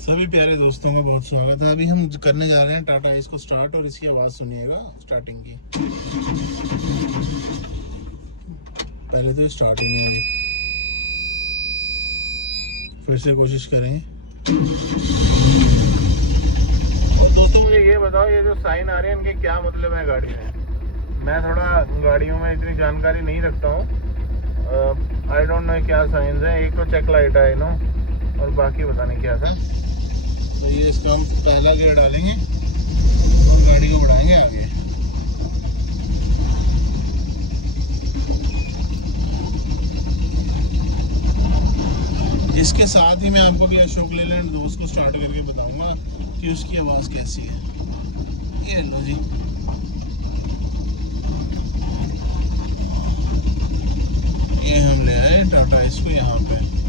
सभी प्यारे दोस्तों का बहुत स्वागत है। अभी हम करने जा रहे हैं टाटा एस को स्टार्ट, और इसकी आवाज़ सुनिएगा स्टार्टिंग की। पहले तो स्टार्ट ही नहीं हुई, फिर से कोशिश करेंगे। तो दोस्तों मुझे ये बताओ, ये जो साइन आ रहे हैं इनके क्या मतलब है गाड़ी में? मैं थोड़ा गाड़ियों में इतनी जानकारी नहीं रखता हूँ। आई डोंट नो क्या साइंस है। एक तो चेक लाइट है नो, और बाकी पता नहीं क्या था। तो ये इसका हम पहला गियर डालेंगे और गाड़ी को बढ़ाएंगे आगे। इसके साथ ही मैं आपको भी अशोक लेलैंड 2 को स्टार्ट करके बताऊंगा कि उसकी आवाज़ कैसी है। ये लो जी, ये हम ले आए टाटा एस को यहाँ पे।